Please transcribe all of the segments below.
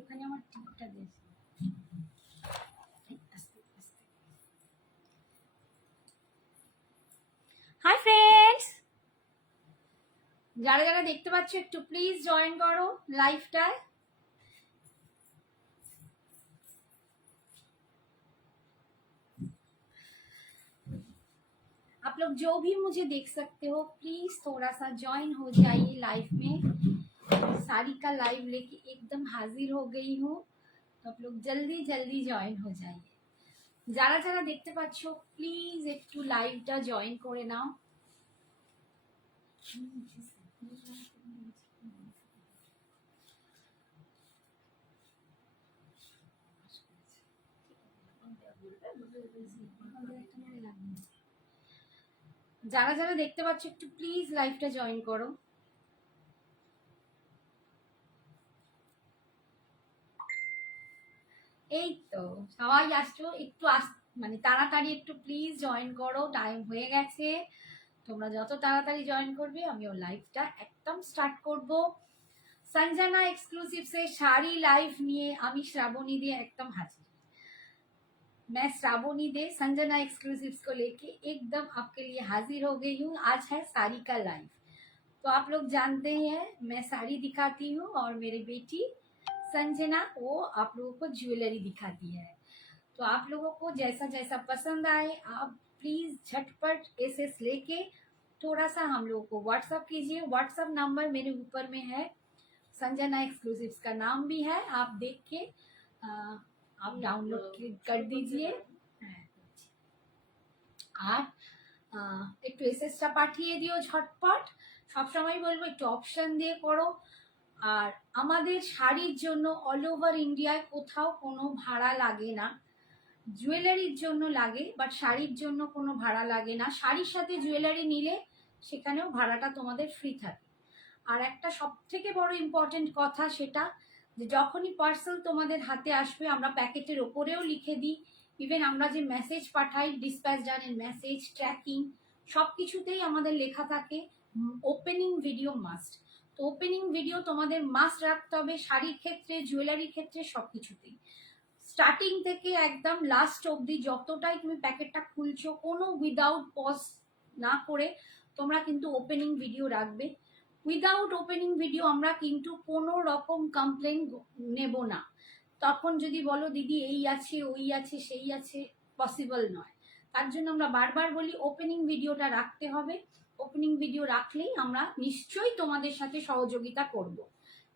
ওখানে আমার টিপটা দিয়েছে। হাই ফ্রেন্ডস, যারা যারা দেখতে পাচ্ছ একটু प्लीज ज्वाइन करो लाइवটায়। आप लोग जो भी मुझे देख सकते हो प्लीज थोड़ा सा ज्वाइन हो जाइए लाइव में। सारी का लाइव लेके एकदम हाजिर हो गई हूँ, तो आप लोग जल्दी जल्दी ज्वाइन हो जाइए। যারা যারা দেখতে পাচ্ছ প্লিজ একটু লাইভটা জয়েন করে নাও। যারা যারা দেখতে পাচ্ছ একটু প্লিজ লাইভটা জয়েন করো। এই তো সবাই আসছো, একটু মানে তাড়াতাড়ি একটু প্লিজ জয়েন করো, টাইম হয়ে গেছে। তোমরা যত তাড়াতাড়ি জয়েন করবে আমিও লাইভটা একদম স্টার্ট করব। संजना एक्सक्लूसिव से साड़ी लाइव নিয়ে আমি শ্রাবণী দিয়ে একদম हाजिर। मैं श्रावणी दे संजना एक्सक्लूसिव्स को लेके एकदम आपके लिए हाजिर हो गई हूँ। आज है साड़ी का लाइव, तो आप लोग जानते हैं मैं साड़ी दिखाती हूँ और मेरी बेटी संजना वो आप लोगों को ज्वेलरी दिखाती है। तो आप लोगों को जैसा जैसा पसंद आए आप प्लीज झटपट एसएस लेके थोड़ा सा हम लोगों को व्हाट्सअप कीजिए। व्हाट्सअप नंबर मेरे ऊपर में है, संजना एक्सक्लूसिव्स का नाम भी है, आप देख के आप डाउनलोड कर दीजिए। আর একটু এসএসটা পাঠিয়ে দিও ঝটপট। সবসময় বলবো একটু অপশন দিয়ে করো। আর আমাদের শাড়ির জন্য অল ওভার ইন্ডিয়ায় কোথাও কোনো ভাড়া লাগে না, জুয়েলারির জন্য লাগে বাট শাড়ির জন্য কোনো ভাড়া লাগে না। শাড়ির সাথে জুয়েলারি নিলে সেখানেও ভাড়াটা তোমাদের ফ্রি থাকে। আর একটা সব থেকে বড় ইম্পর্টেন্ট কথা সেটা যে যখনই পার্সেল তোমাদের হাতে আসবে আমরা প্যাকেটের ওপরেও লিখে দিই, ইভেন আমরা যে মেসেজ পাঠাই ডিসপ্যাচ ডানের মেসেজ ট্র্যাকিং সব কিছুতেই আমাদের লেখা থাকে ওপেনিং ভিডিও মাস্ট। তো ওপেনিং ভিডিও তোমাদের মাস্ট রাখতে হবে শাড়ির ক্ষেত্রে, জুয়েলারির ক্ষেত্রে, সব কিছুতেই। স্টার্টিং থেকে একদম লাস্ট অবধি যতটাই তুমি প্যাকেটটা খুলছো কোনো উইদাউট পজ না করে তোমরা কিন্তু ওপেনিং ভিডিও রাখবে। উইদাউট ওপেনিং ভিডিও আমরা কিন্তু কোনো রকম কমপ্লেন নেব না। তখন যদি বলো দিদি এই আছে ওই আছে সেই আছে, পসিবল নয়। তার জন্য আমরা বারবার বলি ওপেনিং ভিডিওটা রাখতে হবে। ওপেনিং ভিডিও রাখলেই আমরা নিশ্চয়ই তোমাদের সাথে সহযোগিতা করব,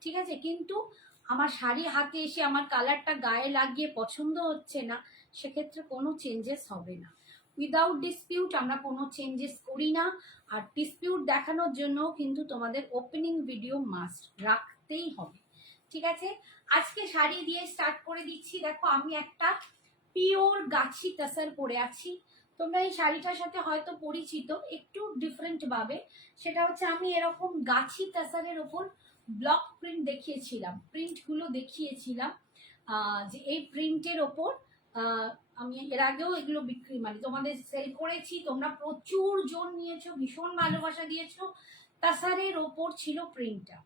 ঠিক আছে। কিন্তু আমার শাড়ি হাতে এসে আমার কালারটা গায়ে লাগিয়ে পছন্দ হচ্ছে না, সেক্ষেত্রে কোনো চেঞ্জেস হবে না। উইদাউট ডিসপিউট আমরা কোনো চেঞ্জেস করি না। আর ডিসপিউট দেখানোর জন্য কিন্তু তোমাদের ওপেনিং ভিডিও মাস্ট রাখতেই হবে, ঠিক আছে। আজকে শাড়ি দিয়ে স্টার্ট করে দিচ্ছি। দেখো আমি একটা পিওর গাছি তাসার পরে আছি। তোমরা এই শাড়িটার সাথে হয়তো পরিচিত একটু ডিফারেন্ট ভাবে। সেটা হচ্ছে আমি এরকম গাছি তাসারের ওপর ব্লক প্রিন্ট দেখিয়েছিলাম, প্রিন্টগুলো দেখিয়েছিলাম যে এই প্রিন্টের ওপর আমি এর আগেও এগুলো বিক্রি মানে তোমাদের সেল করেছি। তোমরা প্রচুর জোর নিয়েছো, ভীষণ ভালোবাসা দিয়েছো। তাসারের ওপর ছিল প্রিন্টটা,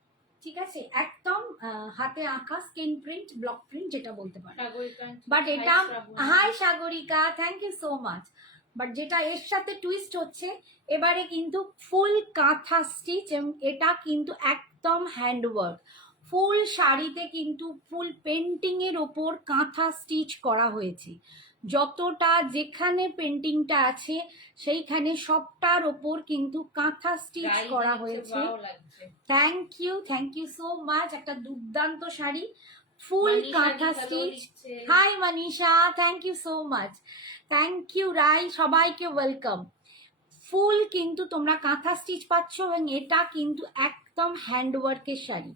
ঠিক আছে, একদম হাতে আঁকা স্কিন প্রিন্ট, ব্লক প্রিন্ট যেটা বলতে পারো। বাট এটা hi Sagarika, thank you so much. But যেটা এর সাথে টুইস্ট হচ্ছে এবারে কিন্তু ফুল কাঁথা স্টিচ এবং এটা কিন্তু একদম হ্যান্ডওয়ার্ক। ফুল শাড়িতে কিন্তু ফুল পেন্টিং এর ওপর কাঁথা স্টিচ করা হয়েছে। যতটা যেখানে পেন্টিংটা আছে সেইখানে সবটার ওপর কিন্তু কাঁথা স্টিচ করা হয়েছে। Thank you so much. একটা দুর্দান্ত sari, full kantha stitch. Hi Manisha, thank you so much. Thank you Rai, সবাইকে ওয়েলকাম। ফুল কিন্তু তোমরা কাঁথা স্টিচ পাচ্ছ এবং এটা কিন্তু একদম হ্যান্ডওয়ার্কের শাড়ি,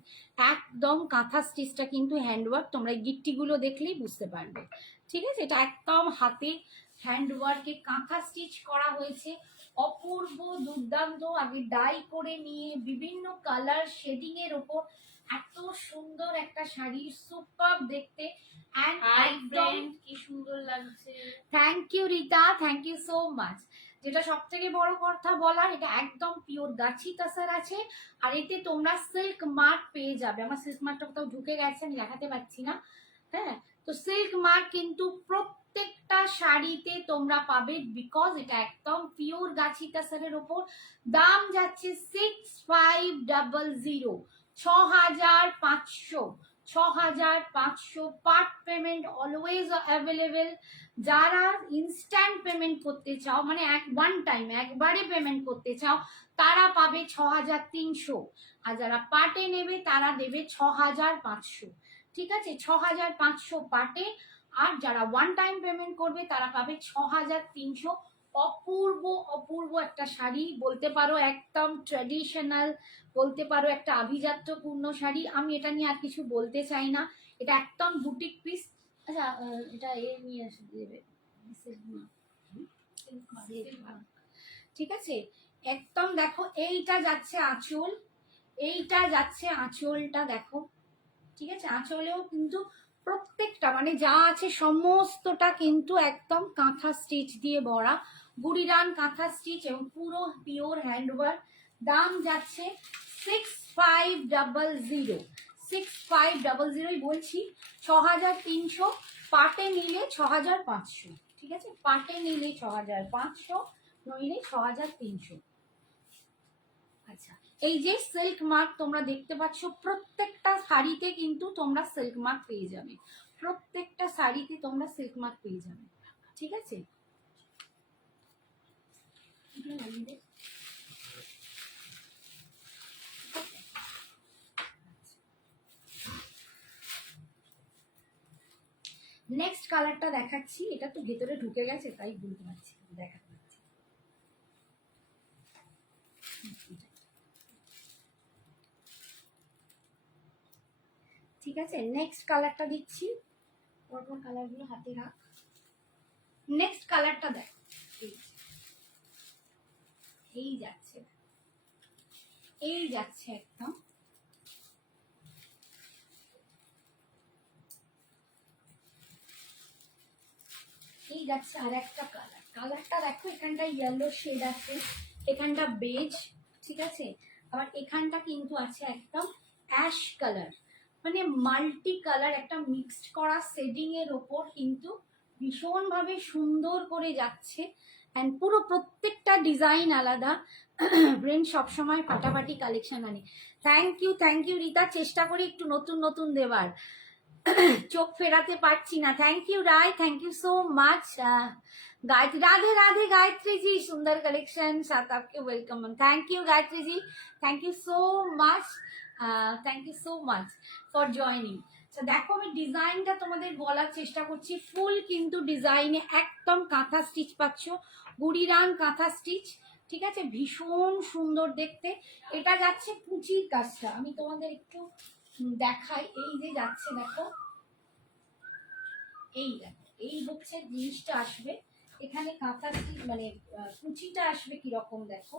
একদম কাঁথা স্টিচটা কিন্তু হ্যান্ডওয়ার্ক। তোমরা গিট্টিগুলো দেখলেই বুঝতে পারবে, ঠিক আছে। এটা একদম হাতে হ্যান্ডওয়ার্কে কাঁথা স্টিচ করা হয়েছে, অপূর্ব দুর্দান্ত। আমি ডাই করে নিয়ে বিভিন্ন কালার শেডিং এর ওপর এত সুন্দর একটা শাড়ি, সুপার দেখতে। কি সুন্দর লাগছে। Thank you Rita, thank you so much. যেটা সব থেকে বড় কথা বলার, এটা একদম পিওর গাছি তাসার আছে। আর এতে তোমরা সিল্ক মার্ক পেয়ে যাবে। আমার সিল্ক মার্কটা কোথাও ঢুকে গেছে, আমি দেখাতে পারছি না। হ্যাঁ, তো সিল্ক মার্ক কিন্তু প্রত্যেকটা শাড়িতে তোমরা পাবে, বিকজ এটা একদম পিওর গাছি তাসারের ওপর। দাম যাচ্ছে 6500, 6500, 6500। Part payment always available. যারা ইনস্ট্যান্ট পেমেন্ট করতে চাও, মানে ওয়ান টাইম একবারে পেমেন্ট করতে চাও, তারা পাবে 6300। আর যারা পার্টে নেবে তারা দেবে 6500। ঠিক আছে, 6500 পার্টে। আর যারা ওয়ান টাইম পেমেন্ট করবে তারা পাবে 6300। অপূর্ব অপূর্ব একটা শাড়ি, বলতে পারো একদম ট্র্যাডিশনাল, বলতে পারো একটা আভিজাত্যপূর্ণ শাড়ি। আমি এটা নিয়ে আর কিছু বলতে চাই না, এটা একদম বুটিক পিস। আচ্ছা, এটা নিয়ে এসে দেবে, ঠিক আছে। একদম দেখো, এইটা যাচ্ছে আঁচল, এইটা যাচ্ছে আঁচলটা দেখো, ঠিক আছে। আঁচলেও কিন্তু প্রত্যেকটা মানে যা আছে সমস্তটা কিন্তু একদম কাঁথা স্টিচ দিয়ে ভরা, বুড়িরান কাঁথা স্টিচ এবং পুরো পিওর হ্যান্ডওয়ার্ক। দাম যাচ্ছে 6500, 6500 বলছি, 6300। পাটে নিলে 6500, ঠিক আছে। পাটে নিলে 6500, নইলে 6300। আচ্ছা, এই যে সিল্ক মার্ক তোমরা দেখতে পাচ্ছ, প্রত্যেকটা শাড়িতে কিন্তু তোমরা সিল্ক মার্ক পেয়ে যাবে, প্রত্যেকটা শাড়িতে তোমরা সিল্ক মার্ক পেয়ে যাবে, ঠিক আছে। নেক্সট কালারটা দেখাচ্ছি, এটা তো ভেতরে ঢুকে গেছে তাই বলতে পারছি, দেখাতে পারছি। ঠিক আছে, নেক্সট কালারটা দিচ্ছি, পরপর কালারগুলো হাতে রাখ। নেক্সট কালারটা দেখ, এই যাচ্ছে, এই যাচ্ছে একদম, এই যাচ্ছে আর একটা কালার। কালারটা দেখো, এখানটা ইয়েলো শেড আছে, এখানটা বেজ, ঠিক আছে। আবার এখানটা কিন্তু আছে একদম অ্যাশ কালার, মানে মাল্টি কালার, একটা মিক্সড করা শেডিং এর ওপর কিন্তু ভীষণভাবে সুন্দর করে যাচ্ছে। অ্যান্ড পুরো প্রত্যেকটা ডিজাইন আলাদা। ব্রেন সবসময় ফাটাফাটি কালেকশন আনে। থ্যাংক ইউ রীতা, চেষ্টা করি একটু নতুন নতুন দেবার, চোখ ফেরাতে পারছি না। Thank you Roy, thank you so much. Gayatri, Radhe Radhe Gayatri ji, सुंदर कलेक्शन, साथ आपके welcome. Thank you Gayatri ji, thank you so much, thank you so much for joining. দেখো, আমি ডিজাইনটা তোমাদের বলার চেষ্টা করছি। ফুল কিন্তু ডিজাইনে একদম কাঁথা স্টিচ পাচ্ছ, বুড়িরান কাঁথা স্টিচ, ঠিক আছে। ভীষণ সুন্দর দেখতে। এটা যাচ্ছে কুচির কাজটা, আমি তোমাদের একটু দেখাই। এই যে যাচ্ছে দেখো, এই দেখো, এই হচ্ছে জিনিসটা আসবে এখানে, কাঁথা মানে কুচিটা আসবে কিরকম দেখো।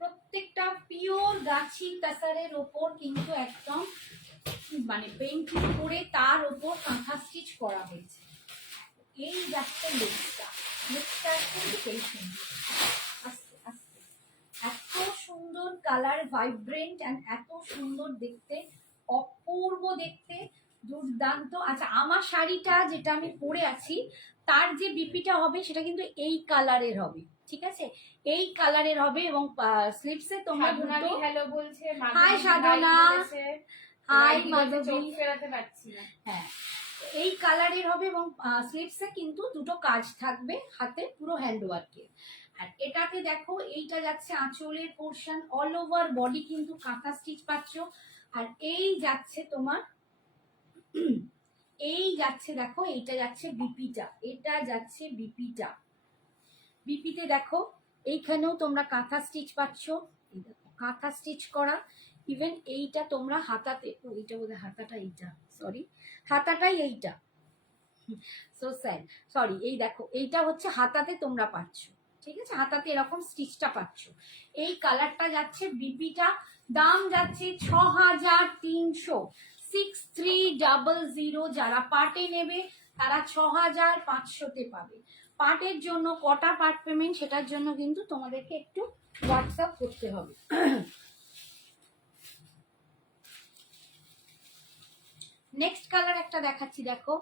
প্রত্যেকটা পিওর গাছি তাসারের ওপর কিন্তু একদম মানে পেইন্টিং করে তার ওপর কাঁথা স্টিচ করা হয়েছে। এই যাচ্ছে লুকটা, লুকটা কিন্তু এই সুন্দর, আস্তে আস্তে এত সুন্দর কালার, ভাইব্রেন্ট অ্যান্ড এত সুন্দর দেখতে, অপূর্ব দেখতে, দুর্দান্ত। আচ্ছা, আমার শাড়িটা যেটা আমি পরে আছি তার যে বিপিটা হবে সেটা কিন্তু এই কালারের হবে, ঠিক আছে, এই কালারের হবে। এবং স্লিপসে তোমরা দুটো, হ্যালো বলছে, হাই সাধনা, হাই মাধবী, চোখ ফেরাতে পারছি না। হ্যাঁ, এই কালারের হবে এবং স্লিপসে কিন্তু দুটো কাজ থাকবে হাতে, পুরো হ্যান্ডওয়ার্কের। আর এটাতে দেখো, এইটা যাচ্ছে আঁচলের পোর্শন, অল ওভার বডি কিন্তু কাঁথা স্টিচ পাচ্ছ। আর এই যাচ্ছে তোমার, এই যাচ্ছে দেখো, এইটা যাচ্ছে বিপিটা, এটা যাচ্ছে বিপিটা। বিপিতে দেখো এইখানেও তোমরা কাঁথা স্টিচ পাচ্ছ, এই দেখো কাঁথা স্টিচ করা। ইভেন এইটা তোমরা হাতাতে, এইটা বোধহয় হাতাটা, এইটা সরি, হাতাটাই এইটা, সো স্যাড, সরি। এই দেখো, এইটা হচ্ছে হাতাতে তোমরা পাচ্ছ, ঠিক আছে, হাতাতে এরকম স্টিচটা পাচ্ছ। এই কালারটা যাচ্ছে বিপিটা, দাম যাচ্ছে 6300, 6300। যারা পার্টে নেবে তারা 6500-তে পাবে। পার্টের জন্য কটা পার্ট পেমেন্ট সেটার জন্য কিন্তু তোমাদেরকে একটু হোয়াটসঅ্যাপ করতে হবে। নেক্সট কালার একটা দেখাচ্ছি, দেখো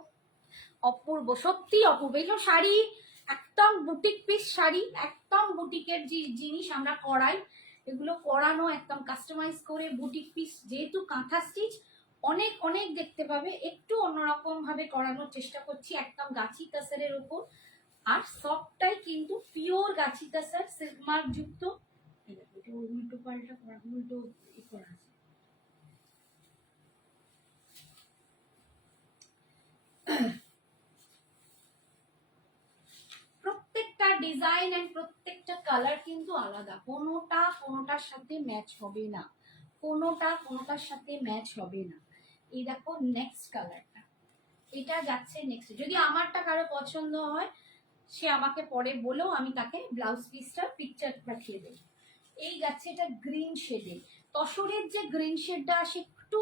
অপূর্ব, সত্যি অপূর্ব। এগুলো শাড়ি একদম বুটিক পিস শাড়ি, একদম বুটিকের যে জিনিস আমরা করাই, এগুলো করানো একদম কাস্টমাইজ করে বুটিক পিস, যেহেতু কাঁথা স্টিচ অনেক অনেক দেখতে পাবে, একটু অন্যরকম ভাবে করানোর চেষ্টা করছি, একদম গাছি তাসারের উপর। আর সবটাই কিন্তু পিওর গাছি তাসার, সিল্ক মার্ক যুক্ত। উল্টো পাল্টা করা, উল্টো করা আছে। প্রত্যেকটা ডিজাইন এন্ড প্রত্যেকটা কালার কিন্তু আলাদা, কোনোটা কোনোটার সাথে ম্যাচ হবে না, কোনোটা কোনোটার সাথে ম্যাচ হবে না। এই দেখো নেক্সট কালারটা, এটা যাচ্ছে নেক্সট। যদি আমারটা কারো পছন্দ হয় সে আমাকে পরে বলো, আমি তাকে ব্লাউজ পিসটা পিকচার পাঠিয়ে দেবো। এই যাচ্ছে এটা গ্রিন শেডে, তসরের যে গ্রিন শেডটা আসে একটু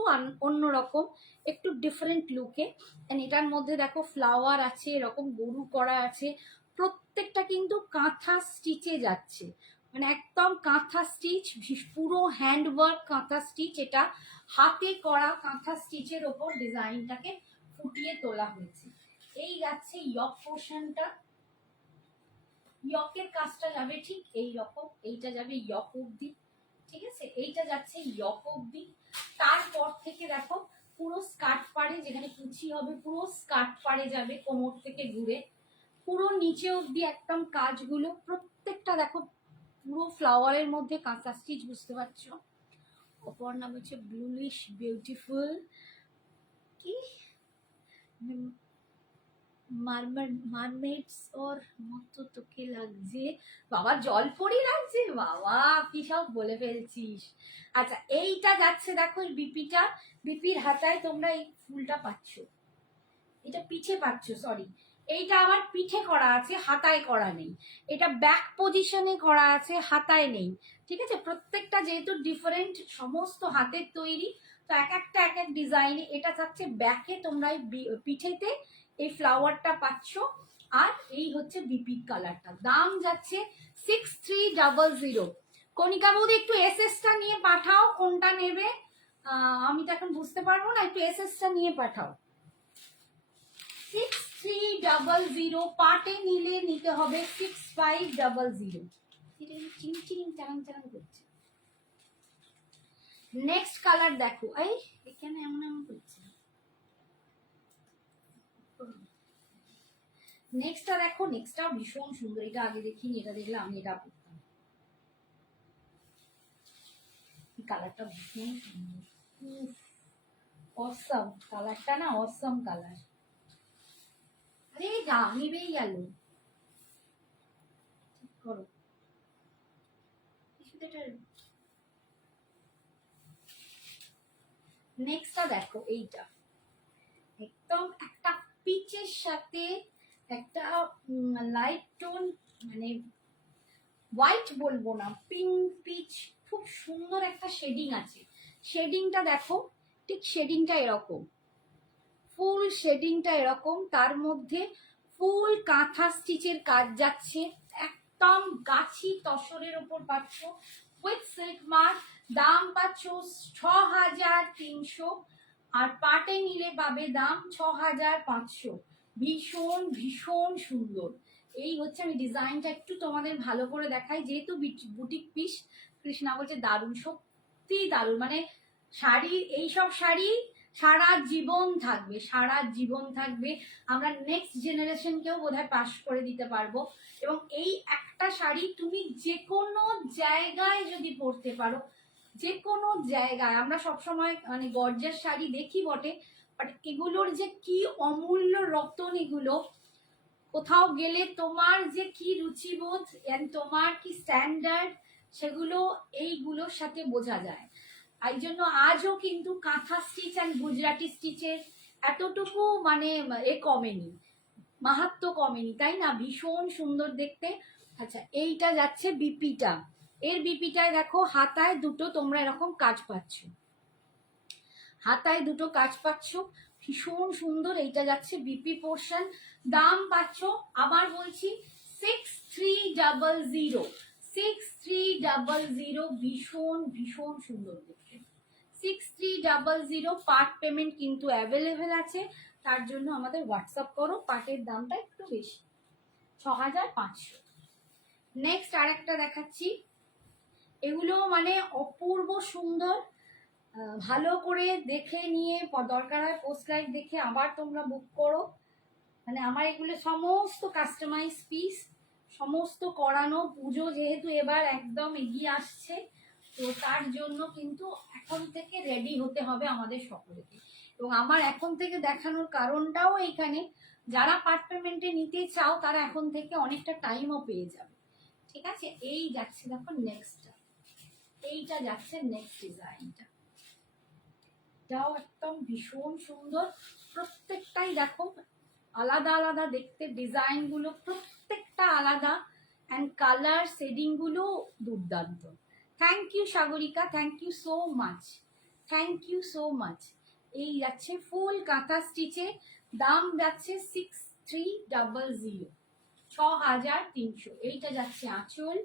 অন্যরকম, একটু ডিফারেন্ট লুকে। এটার মধ্যে দেখো ফ্লাওয়ার আছে, এরকম গরু করা আছে, প্রত্যেকটা কিন্তু কাঁথা স্টিচে যাচ্ছে, মানে একদম কাঁথা স্টিচ, পুরো হ্যান্ডওয়ার্ক কাঁথা স্টিচ। এটা হাতে করা কাঁথা স্টিচের ওপর ডিজাইনটাকে ফুটিয়ে তোলা হয়েছে। এই যাচ্ছে ইয়ক পোর্শনটা, ইয়কের কাজটা যাবে ঠিক এই রকম, এইটা যাবে ইয়ক অবধি, ঠিক আছে, এইটা যাচ্ছে ইয়ক অবধি। তারপর থেকে দেখো পুরো স্কার্ট পাড়ে, যেখানে কুচি হবে পুরো স্কার্ট পাড়ে যাবে, কোমর থেকে ঘুরে পুরো নিচে অবধি একদম কাজগুলো প্রত্যেকটা দেখো পুরো ফ্লাওয়ারের মধ্যে কাঁথা স্টিচ, বুঝতে পারছো। অপর নাম হচ্ছে ব্লুইশ বিউটিফুল, কি মারমেডস ওর মতো তোকে লাগছে, বাবা জলপরি লাগছে, বাবা কি সব বলে ফেলছিস। আচ্ছা এইটা যাচ্ছে দেখো বিপিটা, বিপির হাতায় তোমরা এই ফুলটা পাচ্ছ, এটা পিঠে পাচ্ছ, সরি এইটা আবার পিঠে করা আছে, হাতায় করা নেই, এটা ব্যাক পজিশনে করা আছে, হাতায় নেই, ঠিক আছে। প্রত্যেকটা যেহেতু ডিফারেন্ট, সমস্ত হাতের তৈরি, তো এক একটা এক এক ডিজাইনে। এটা থাকছে ব্যাকে, তোমরা পিঠেতে এই ফ্লাওয়ারটা পাচ্ছ। আর এই হচ্ছে বিপির কালারটা, দাম যাচ্ছে 6300। কণিকা বৌদি একটু এসএসটা নিয়ে পাঠাও, কোনটা নেবে আমি তো এখন বুঝতে পারবো না, একটু এসএসটা নিয়ে পাঠাও। 6300, পার্টে নিলে নিতে হবে 6500। এটা চিং চিং চারাং চারাং করছে। নেক্সট কালার দেখো, এই এখানে এমন এমন করছে। নেক্সটটা দেখো, নেক্সটটা ভীষণ সুন্দর, এটা আগে দেখিনি, এটা দেখলে আমি এটা পড়তাম। কালারটা ভীষণ সুন্দর, অসম কালারটা না, অসম কালার। আরে যা নিবেই গেল, ঠিক করো। নেক্সটটা দেখো, এইটা একদম একটা পিচের সাথে একটা লাইট টোন, মানে হোয়াইট বলবো না, পিঙ্ক পিচ, খুব সুন্দর একটা শেডিং আছে। শেডিংটা দেখো, ঠিক শেডিংটা এরকম, ফুল শেডিংটা এরকম, তার মধ্যে ফুল কাঁথা স্টিচের কাজ যাচ্ছে, একদম গাছি তসরের ওপর পাচ্ছ উইথ সিল্ক মার্ক। দাম পাচ্ছ 6300, আর পাটে নিলে পাবে দাম 6500। ভীষণ ভীষণ সুন্দর। এই হচ্ছে, আমি ডিজাইনটা একটু তোমাদের ভালো করে দেখাই, যেহেতু বুটিক পিস। কৃষ্ণা বলছে দারুণ, সত্যি দারুণ, মানে শাড়ি, এইসব শাড়ি সারা জীবন থাকবে, সারা জীবন থাকবে। আমরা নেক্সট জেনারেশনকেও বোধহয় পাস করে দিতে পারবো। এবং এই একটা শাড়ি তুমি যে কোনো জায়গায় যদি পরতে পারো, যে কোনো জায়গায়। আমরা সবসময় মানে গর্জাস শাড়ি দেখি বটে, বাট এগুলোর যে কি অমূল্য রতন এগুলো, কোথাও গেলে তোমার যে কি রুচিবোধ এন্ড তোমার কি স্ট্যান্ডার্ড, সেগুলো এইগুলোর সাথে বোঝা যায়। এই জন্য আজও কিন্তু কাঁথা স্টিচ অ্যান্ড গুজরাটি স্টিচের এতটুকু মানে কমেনি, মাহাত্ম্য কমেনি, তাই না? ভীষণ সুন্দর দেখতে। আচ্ছা এইটা যাচ্ছে বিপিটা, এর বিপিটায় দেখো হাতায় দুটো তোমরা এরকম কাজ পাচ্ছ, হাতায় দুটো কাজ পাচ্ছ, ভীষণ সুন্দর। এইটা যাচ্ছে বিপি পোর্শন, দাম পাচ্ছ আবার বলছি 6300, 6300, ভীষণ ভীষণ সুন্দর দেখতে। 6300 পার্ট পেমেন্ট কিন্তু অ্যাভেলেবেল আছে, তার জন্য আমাদের হোয়াটসঅ্যাপ করো। পার্টের দামটা একটু বেশি, 6500। নেক্সট আরেকটা দেখাচ্ছি, এগুলো মানে অপূর্ব সুন্দর। ভালো করে দেখে নিয়ে দরকার হয় পোস্ট লাইট দেখে আবার তোমরা বুক করো। মানে আমার এগুলো সমস্ত কাস্টমাইজ পিস, সমস্ত করানো। পুজো যেহেতু এবার একদম এগিয়ে আসছে, তো তার জন্য কিন্তু এখন থেকে রেডি হতে হবে আমাদের সকলকে। এবং আমার এখন থেকে দেখানোর কারণটাও এইখানে, যারা পার্ট পেমেন্টে নিতে চাও তারা এখন থেকে অনেকটা টাইমও পেয়ে যাবে। ঠিক আছে, এই যাচ্ছে দেখো নেক্সটটা, এইটা যাচ্ছে নেক্সট ডিজাইনটা, এটাও একদম ভীষণ সুন্দর। প্রত্যেকটাই দেখো আলাদা আলাদা দেখতে, ডিজাইন গুলো প্রত্যেকটা আলাদা, অ্যান্ড কালার শেডিং গুলো দুর্দান্ত। Thank you Sagarika, thank you so much, thank you so much. এই যাচ্ছে ফুল কাঁথা স্টিচে, দাম যাচ্ছে 6300, 6300। এইটা যাচ্ছে আঁচল,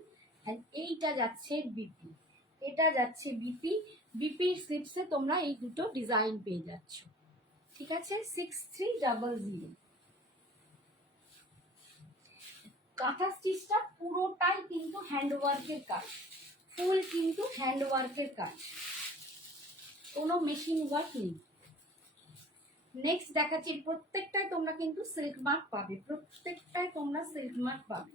অ্যান্ড এইটা যাচ্ছে বিপি, এটা যাচ্ছে বিপি। বিপির স্লিপসে তোমরা এই দুটো ডিজাইন পেয়ে যাচ্ছ। ঠিক আছে, 6300। কাঁথা স্টিচটা পুরোটাই কিন্তু হ্যান্ডওয়ার্কের কাজ, ফুল কিন্তু হ্যান্ডওয়ার্কের কাজ, কোনো মেশিন ওয়ার্ক নেই। নেক্সট দেখাচ্ছি, প্রত্যেকটাই তোমরা কিন্তু সিল্ক মার্ক পাবে, প্রত্যেকটাই তোমরা সিল্ক মার্ক পাবে।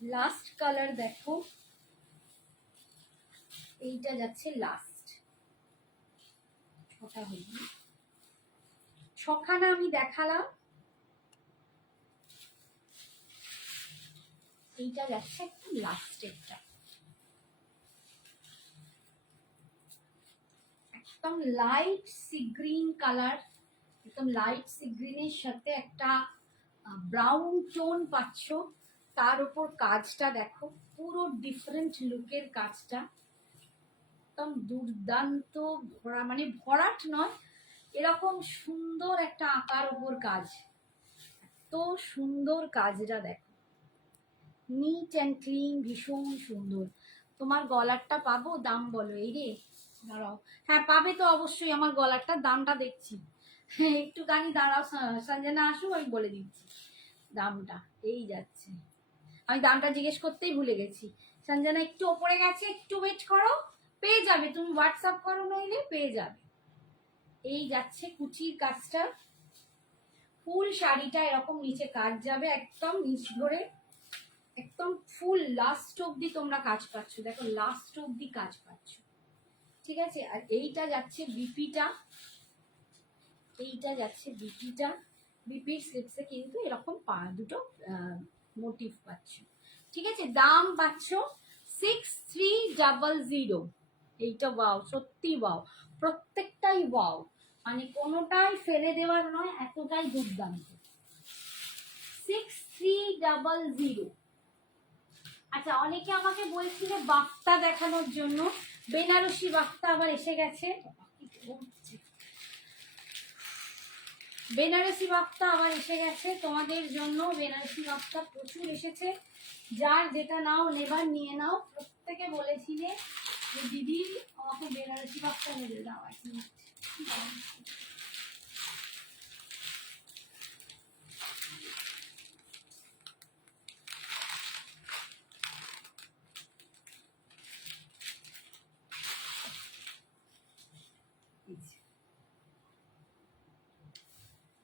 লাস্ট কালার দেখো, এইটা যাচ্ছে লাস্ট। ছটা হল, ছখানা আমি দেখালাম, এইটা যাচ্ছে একদম লাস্টেরটা, একদম লাইট সি গ্রিন কালার, একদম লাইট সি গ্রিনের সাথে একটা ব্রাউন টোন পাচ্ছ, তার উপর কাজটা দেখো, পুরো ডিফারেন্ট লুকের কাজটা, একদম দুর্দান্ত ভরা, মানে ভরাট নয়, এরকম সুন্দর একটা আঁকার উপর কাজ, এত সুন্দর কাজটা দেখো, নিট অ্যান্ড ক্লিন, ভীষণ সুন্দর। তোমার গলারটা পাবো, দাম বলো। এই রে দাঁড়াও, হ্যাঁ পাবে তো অবশ্যই, আমার গলারটার দামটা দেখছি, একটুখানি দাঁড়াও, সঞ্জনা আসুক আমি বলে দিচ্ছি দামটা। এই যাচ্ছে, আমি দামটা জিজ্ঞেস করতেই ভুলে গেছি। সঞ্জনা একটু ওপরে গেছে, একটু ওয়েট করো, পেয়ে যাবে, তুমি হোয়াটসঅ্যাপ করো নইলে পেয়ে যাবে। এই যাচ্ছে কুচির কাজটা, ফুল শাড়িটা এরকম নিচে কাজ যাবে, একদম নিচ ধরে একদম ফুল লাস্ট অব্দি তোমরা কাজ পাচ্ছ, দেখো লাস্ট অব্দি কাজ পাচ্ছ। ঠিক আছে, আর এইটা যাচ্ছে বিপিটা, এইটা যাচ্ছে বিপিটা, বিপির স্লিপসে কিন্তু এরকম পা দুটো মোটিভ পাচ্ছ। ঠিক আছে, দাম পাচ্ছ 6300। এইটা ওয়াও, সত্যি ওয়াও, প্রত্যেকটাই ওয়াও, মানে কোনোটাই ফেলে দেওয়ার নয়, এতটাই দুর্দান্ত। 6300। আচ্ছা, অনেকে আমাকে বলছিল বাফতা দেখানোর জন্য, বেনারসি বাফতা আবার এসে গেছে, বেনারসি বাফতা আবার এসে গেছে তোমাদের জন্য, বেনারসি বাফতা প্রচুর এসেছে, যার যেটা নাও নেবার নিয়ে নাও। প্রত্যেকে বলেছিলে যে দিদি আমাকে বেনারসি বাফতা এনে দাও,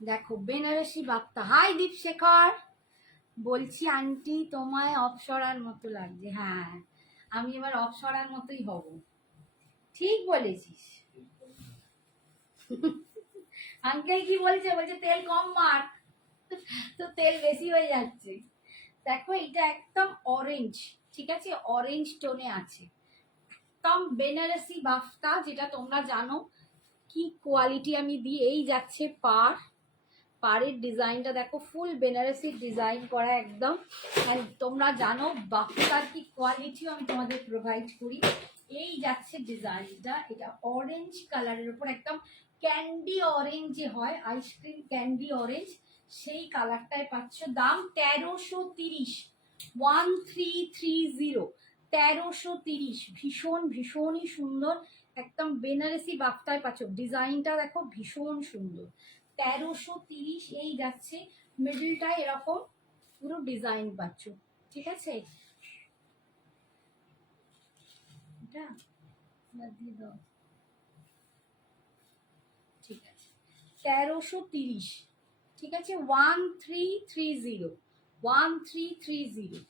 দেখো বেনারসি বাফতা। হাই দীপশেখর, বলছি আন্টি তোমায় অপসরার মতো লাগছে। হ্যাঁ, আমি এবার অপসরার মতোই হব, ঠিক বলেছিস। আঙ্কেল কি বলছে, বলছে তেল কম মার, তো তেল বেশি হয়ে যাচ্ছে। দেখো এটা একদম অরেঞ্জ, ঠিক আছে, অরেঞ্জ টোনে আছে, একদম বেনারসি বাফতা, যেটা তোমরা জানো কি কোয়ালিটি আমি দিই। এই যাচ্ছে পার, পাড়ের ডিজাইনটা দেখো, ফুল বেনারসি ডিজাইন করা একদম। আর তোমরা জানো বাফতার কি কোয়ালিটিও আমি তোমাদের প্রোভাইড করি। এই যাচ্ছে ডিজাইনটা, এটা অরেঞ্জ কালারের উপর, একদম ক্যান্ডি অরেঞ্জ যে হয়, আইসক্রিম ক্যান্ডি অরেঞ্জ, সেই কালারটায় পাচ্ছ। দাম 1330, 1330, 1330। ভীষণ ভীষণই সুন্দর, একদম বেনারসি বাফতায় পাচ্ছ। ডিজাইনটা দেখো ভীষণ সুন্দর, 1330। এই যাচ্ছে মিডলটায় এরকম পুরো ডিজাইন পাচ্ছ, ঠিক আছে। এটা দিয়ে দাও, ঠিক আছে, 1330, ঠিক আছে, 1330, 1330।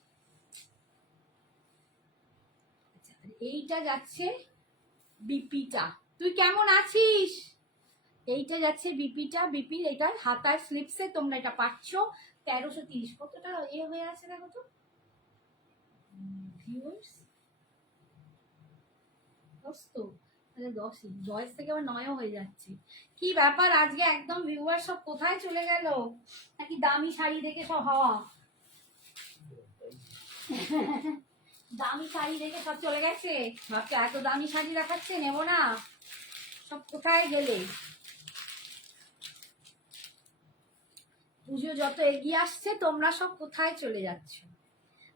আচ্ছা, এইটা যাচ্ছে বিপিটা। তুই কেমন আছিস? এইটা যাচ্ছে বিপিটা, বিপির এটা হাতার স্লিপসে তোমরা এটা পাচ্ছ 1330। কতটা হয়ে আছে দেখো তো ভিউয়ার্স, 10 তো, তাহলে 10ই, 10 থেকে আবার 9ও হয়ে যাচ্ছে। কি ব্যাপার আজকে একদম ভিউয়ার সব কোথায় চলে গেল? নাকি দামি শাড়ি দেখে সব হওয়া? দামি শাড়ি দেখে সব চলে গেছে, ভাবছো এত দামি শাড়ি দেখাচ্ছে নেবো না, সব কোথায় গেলে? পুজো যত এগিয়ে আসছে তোমরা সব কোথায় চলে যাচ্ছ?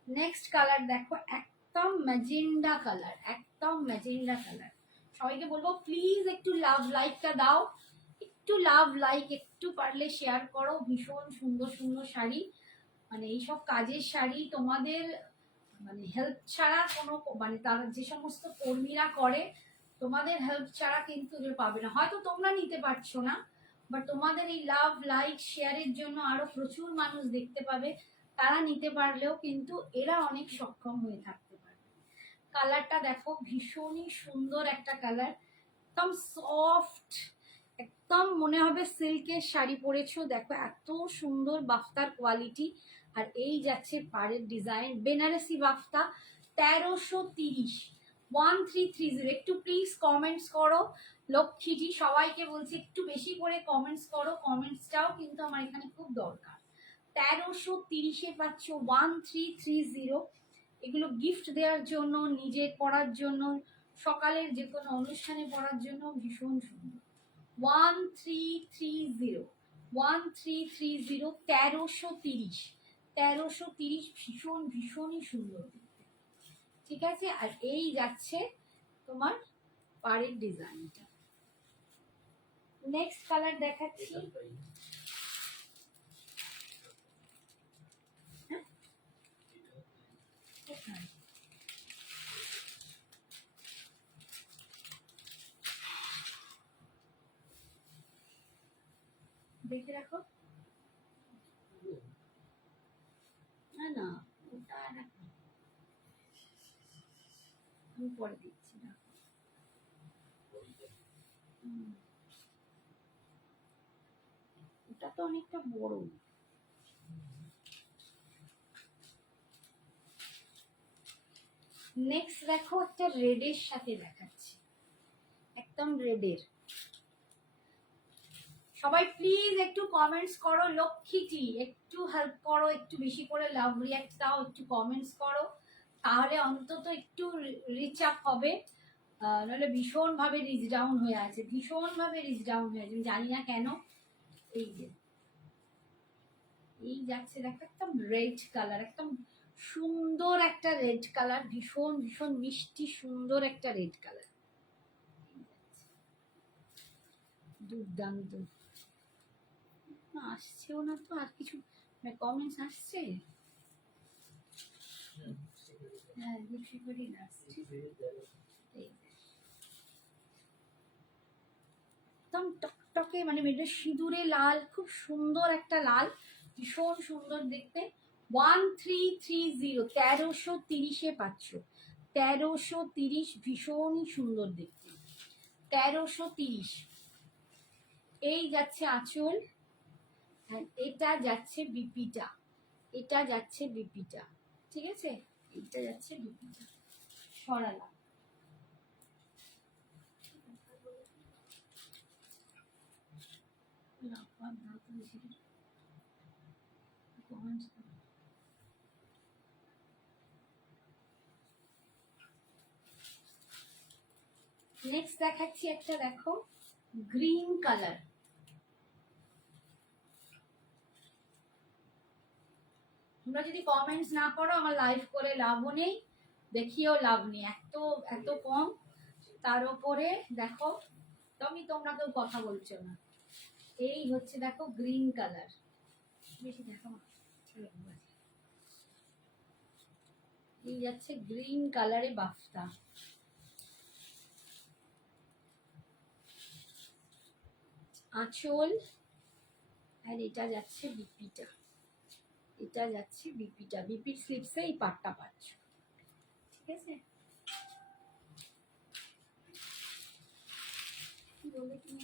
নেক্সট কালার দেখো, একদম ম্যাজেন্ডা কালার, একদম ম্যাজেন্ডা কালার। সবাইকে বলবো প্লিজ একটু লাভ লাইকটা দাও, একটু লাভ লাইক, একটু পারলে শেয়ার করো। ভীষণ সুন্দর সুন্দর শাড়ি, মানে এইসব কাজের শাড়ি তোমাদের মানে হেল্প ছাড়া কোনো, মানে তারা যে সমস্ত কর্মীরা করে তোমাদের হেল্প ছাড়া কিন্তু এগুলো পাবে না। হয়তো তোমরা নিতে পারছো না, বাট তোমাদের এই লাভ লাইক শেয়ারের জন্য আরো প্রচুর মানুষ দেখতে পাবে, তারা নিতে পারলেও কিন্তু এরা অনেক সক্ষম হয়ে থাকতে পারবে। কালারটা দেখো ভীষণই সুন্দর একটা কালার, একদম সফট, একদম মনে হবে সিল্কের শাড়ি পরেছো। দেখো এত সুন্দর বাফতার কোয়ালিটি। আর এই যাচ্ছে পাড়ের ডিজাইন, বেনারসি বাফতা, 1330, 1330। একটু প্লিজ কমেন্টস করো লক্ষ্মীজি, সবাইকে বলছি একটু বেশি করে কমেন্টস করো, কমেন্টসটাও কিন্তু আমার এখানে খুব দরকার। 1330-এ পাচ্ছ 1330। এগুলো গিফট দেওয়ার জন্য, নিজে পরার জন্য, সকালের যে কোনো অনুষ্ঠানে পরার জন্য ভীষণ সুন্দর। 1330, 1330, 1330, 1330। ভীষণ ভীষণই সুন্দর দেখতে, ঠিক আছে। আর এই যাচ্ছে তোমার পাড়ের ডিজাইনটা। নেক্সট কালার দেখাচ্ছি, দেখে রাখো। না না, ওটা রাখো, আমি পরে দিচ্ছি না। ওটা তো অনেকটা বড়। নেক্সট দেখো একটা রেডের সাথে দেখাচ্ছি, একদম রেডের। সবাই প্লিজ একটু কমেন্টস করো লক্ষ্মীটি, একটু হেল্প করো, একটু বেশি করে লাভ রিয়াক্ট দাও, একটু কমেন্টস করো, তাহলে অন্তত একটু রিচ আপ হবে। নাহলে ভীষণভাবে রিচ ডাউন হয়ে আছে, ভীষণভাবে রিচ ডাউন হয়ে আছে, আমি জানি না কেন। এই যে এই যাচ্ছে দেখো, একদম রেড কালার, একদম সুন্দর একটা রেড কালার, ভীষণ ভীষণ মিষ্টি সুন্দর একটা রেড কালার, দুর্দান্ত। আসছেও না তো আর কিছু কমেন্টস আসছে? হ্যাঁ লিপস্টিক আসছে, একদম টকটকে, মানে এটা সিঁদুরে লাল, খুব সুন্দর একটা লাল, ভীষণ সুন্দর দেখতে। 1330, 1330-এ পাচ্ছ, 1330। ভীষণই সুন্দর দেখতে, 1330। এই যাচ্ছে আঁচল, এটা যাচ্ছে বিপিটা, এটা যাচ্ছে বিপিটা, ঠিক আছে, এটা যাচ্ছে বিপিটা। সরালাম, নেক্সট দেখাচ্ছি একটা, দেখো গ্রিন কালার। তোমরা যদি কমেন্টস না করো আমার লাইভ করে লাভও নেই, দেখিয়েও লাভ নেই, এত এত কম। তার উপরে দেখো তোমরা কেউ কথা বলছো না। এই হচ্ছে দেখো গ্রিন কালার, বেশি দেখো না, এই যাচ্ছে গ্রিন কালারে বাফতা। আঁচল, আর এটা যাচ্ছে বিপিটা, এটা যাচ্ছে বিপিটা, বিপির স্লিপসে এই পাটটা পাচ্ছ, ঠিক আছে? বলে কি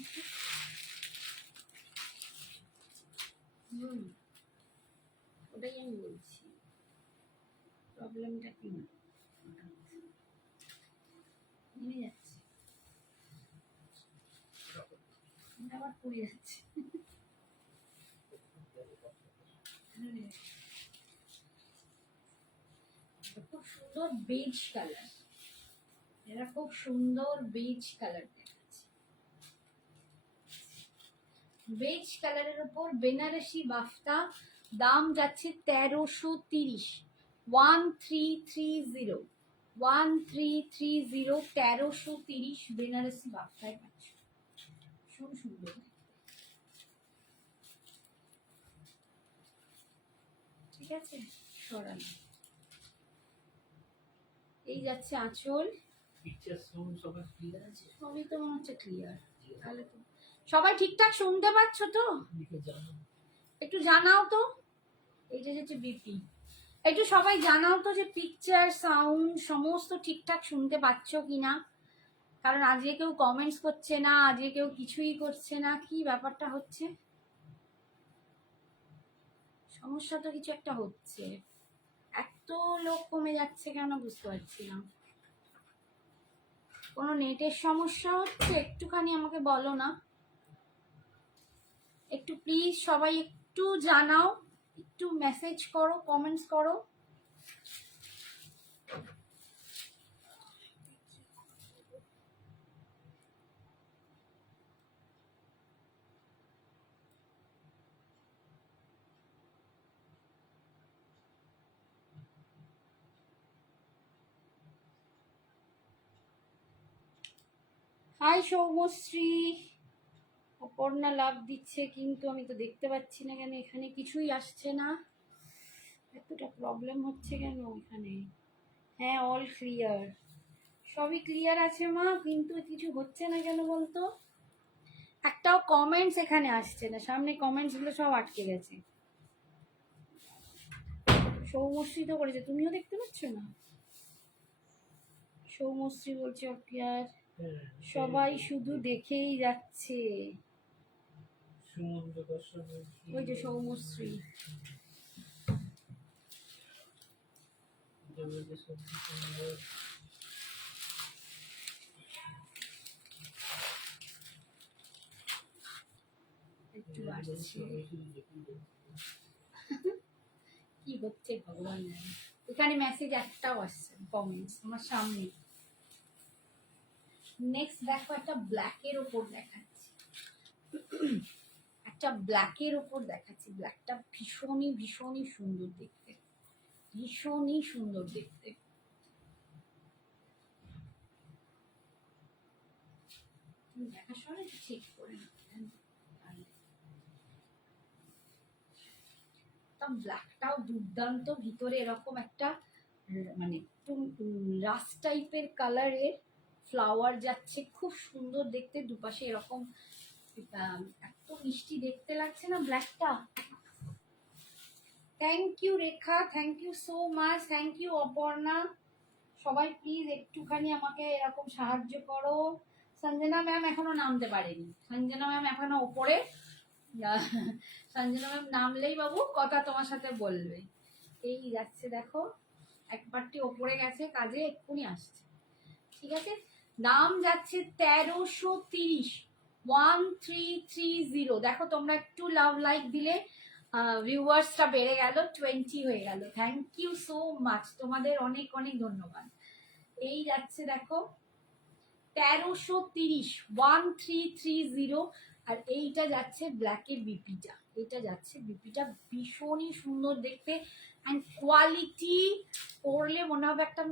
ওটাই আমি বলছি, প্রবলেমটা কি নেমে যাচ্ছে, আবার পড়ে যাচ্ছে। খুব সুন্দর বেজ কালার, এরা খুব সুন্দর বেজ কালার দেখাচ্ছে। বেজ কালারের উপর বেনারসি বাফতা, দাম যাচ্ছে 1330, 1330, 1330, 1330 বেনারসি বাফতায় পাচ্ছ, ভীষণ সুন্দর, ঠিক আছে? সরানো, এই যাচ্ছে আঁচল, সবই তো মনে হচ্ছে ক্লিয়ার। তাহলে তো সবাই ঠিকঠাক শুনতে পাচ্ছ তো? একটু জানাও তো। এইটা হচ্ছে বিপি, একটু সবাই জানাও তো যে পিকচার সাউন্ড সমস্ত ঠিকঠাক শুনতে পাচ্ছ কিনা, কারণ আজকে কেউ কমেন্টস করছে না, আজকে কেউ কিছুই করছে না, কি ব্যাপারটা হচ্ছে? সমস্যা তো কিছু একটা হচ্ছে, এত লোক কমে যাচ্ছে কেন বুঝতে পারছি না। কোনো নেটের সমস্যা হচ্ছে? একটুখানি আমাকে বলো না, একটু প্লিজ সবাই একটু জানাও, একটু মেসেজ করো, কমেন্টস করো। হাই সৌমশ্রী, অপর্ণা লাভ দিচ্ছে কিন্তু আমি তো দেখতে পাচ্ছি না কেন, এখানে কিছুই আসছে না, এতটা প্রবলেম হচ্ছে কেন এখানে? হ্যাঁ অল ক্লিয়ার, সবই ক্লিয়ার আছে মা, কিন্তু কিছু হচ্ছে না কেন বলতো? একটাও কমেন্টস এখানে আসছে না, সামনে কমেন্টস গুলো সব আটকে গেছে। সৌমশ্রী তো করেছে, তুমিও দেখতে পাচ্ছ না? সৌমশ্রী বলছে অপিয়ার, সবাই শুধু দেখেই যাচ্ছে। ওই যে সৌমশ্রী, একটু আসছে, কি হচ্ছে ভগবান জানে। এখানে মেসেজ একটাও আসছে, কমেন্টস আমার সামনে। নেক্সট দেখো একটা ব্ল্যাকের ওপর দেখাচ্ছি, একটা ব্ল্যাকের ওপর দেখাচ্ছি, ব্ল্যাকটা ভীষণই ভীষণই সুন্দর দেখতে, ভীষণই সুন্দর দেখতে। দেখার সময় ঠিক করে ব্ল্যাকটাও দুর্দান্ত, ভিতরে এরকম একটা মানে রাস্ট টাইপের কালারের ফ্লাওয়ার যাচ্ছে, খুব সুন্দর দেখতে, দুপাশে এরকম এত মিষ্টি দেখতে লাগছে না ব্ল্যাকটা। Thank you Rekha, thank you so much, thank you Aparna. সবাই প্লিজ একটুখানি আমাকে এরকম সাহায্য করো। সঞ্জনা ম্যাম এখনো নামতে পারেনি, সঞ্জনা ম্যাম এখনো ওপরে, সঞ্জনা ম্যাম নামলেই বাবু কথা তোমার সাথে বলবে। এই যাচ্ছে দেখো, একবারটি ওপরে গেছে কাজে, এক্ষুনি আসছে, ঠিক আছে? দাম যাচ্ছে 1330, 1330। দেখো তোমরা একটু লাভ লাইক দিলে ভিউয়ার্সটা বেড়ে গেল, 20 হয়ে গেল। থ্যাংক ইউ সো মাচ, তোমাদের অনেক অনেক ধন্যবাদ। এই যাচ্ছে দেখো 1330, 1330। আর এইটা যাচ্ছে ব্ল্যাকের বিপিটা, এটা যাচ্ছে বিপিটা, ভীষণই সুন্দর দেখতে অ্যান্ড কোয়ালিটি। পরলে মনে হবে একটা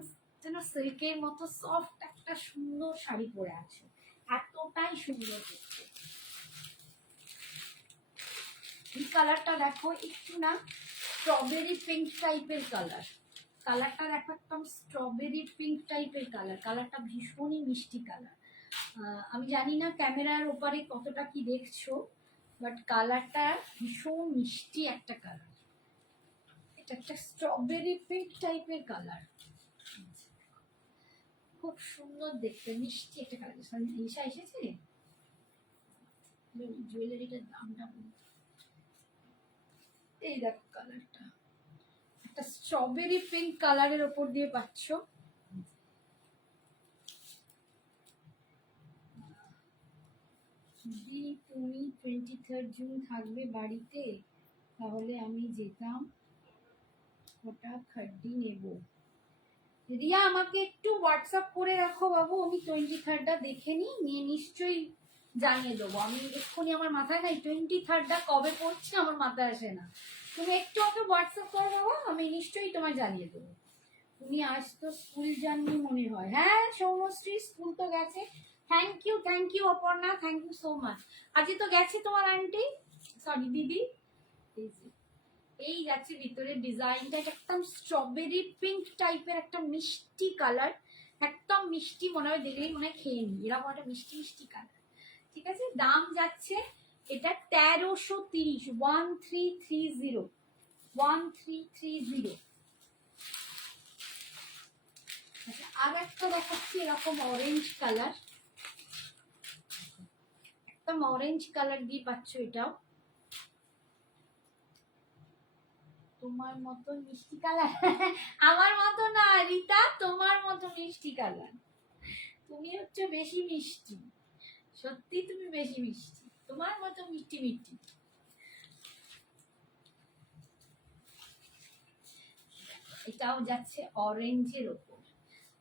যেন সিল্কের মতো সফট একটা সুন্দর শাড়ি পরে আছে, এতটাই সুন্দর দেখতে। এই কালারটা দেখো একটু না স্ট্রবেরি পিঙ্ক টাইপের কালার, কালারটা দেখো একদম স্ট্রবেরি পিঙ্ক টাইপের কালার, কালারটা ভীষণই মিষ্টি কালার। আমি জানি না ক্যামেরার ওপারে কতটা কি দেখছো, বাট কালারটা ভীষণ মিষ্টি একটা কালার, এটা একটা স্ট্রবেরি পিঙ্ক টাইপের কালার, খুব সুন্দর দেখতে মিষ্টি একটা কালার। ঈশা এসেছে, জুয়েলারিটার দামটা এই দেখো কালারটা একটা স্ট্রবেরি পিঙ্ক কালারের ওপর দিয়ে পাচ্ছ। যদি তুমি 23 জুন থাকবে বাড়িতে তাহলে আমি যেতাম, ওটা খাড্ডি নেব। রিয়া আমাকে একটু হোয়াটসঅ্যাপ করে রাখো বাবু, আমি 23টা দেখে নিয়ে নিশ্চয়ই জানিয়ে দেবো। আমি এক্ষুনি আমার মাথায় নাই 23টা কবে পড়ছে, আমার মাথায় আসে না। তুমি একটু আমাকে হোয়াটসঅ্যাপ করে দেবো, আমি নিশ্চয়ই তোমায় জানিয়ে দেবো। তুমি আজ তো স্কুল যাননি মনে হয়। হ্যাঁ সৌমশ্রী স্কুল তো গেছে। Thank you Aparna, thank you so much. আজকে তো গেছে তোমার আন্টি, সরি দিদি। এই যাচ্ছে ভিতরের ডিজাইনটা, একদম স্ট্রবেরি পিঙ্ক টাইপের একটা মিষ্টি কালার, একদম মিষ্টি, মনে হয় দেখলেই মনে হয় খেয়ে নি, এরকম একটা মিষ্টি মিষ্টি কালার। ঠিক আছে, দাম যাচ্ছে এটা 1330, 1330, 1330। আচ্ছা আর একটা দেখাচ্ছি এরকম অরেঞ্জ কালার, একদম অরেঞ্জ কালার দিয়ে পাচ্ছ, এটাও তোমার মতো মিষ্টি কালার। আমার মতো না রিতা, তোমার মতো মিষ্টি কালার। তুমি হচ্ছে বেশি মিষ্টি, সত্যি তুমি বেশি মিষ্টি, তোমার মতো মিষ্টি মিষ্টি। এটাও যাচ্ছে অরেঞ্জের ওপর,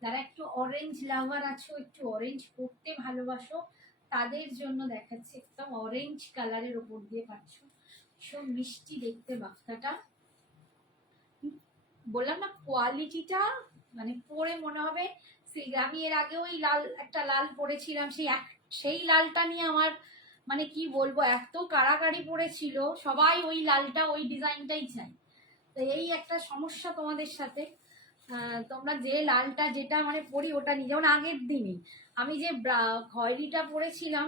যারা একটু অরেঞ্জ লাভার আছো, একটু অরেঞ্জ পড়তে ভালোবাসো, তাদের জন্য দেখাচ্ছে একদম অরেঞ্জ কালারের ওপর দিয়ে পাচ্ছ, ভীষণ মিষ্টি দেখতে বাক্তাটা। বললাম না কোয়ালিটিটা, মানে পরে মনে হবে আমি এর আগে ওই লাল একটা লাল পরেছিলাম, সেই লালটা নিয়ে আমার মানে কি বলবো এত কাড়াকাড়ি পড়েছিল, সবাই ওই লালটা ওই ডিজাইনটাই চাই। তো এই একটা সমস্যা তোমাদের সাথে, তোমরা যে লালটা যেটা মানে পরি ওটা নিয়ে, যেমন আগের দিনই আমি যে খয়েরিটা পরেছিলাম,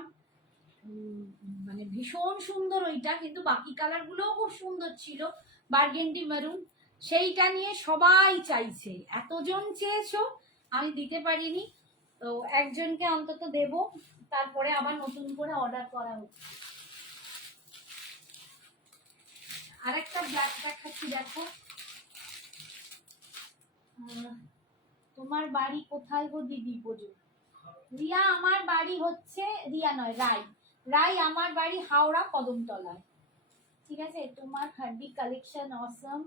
মানে ভীষণ সুন্দর ওইটা, কিন্তু বাকি কালারগুলোও খুব সুন্দর ছিল, বার্গেন্ডি মেরুন, সেইটা নিয়ে সবাই চাইছে, এতজন চেয়েছো আমি দিতে পারিনি, তো একজনকে অন্তত দেব, তারপরে আবার নতুন করে অর্ডার করা হচ্ছে। আরেকটা ব্ল্যাক দেখাচ্ছি দেখো, তোমার বাড়ি কোথায় গো দিদি? বোঝো রিয়া, আমার বাড়ি হচ্ছে, রিয়া নয় রাই, রাই আমার বাড়ি হাওড়া কদমতলায়। ঠিক আছে, তোমার হার্ডি কালেকশন অসম,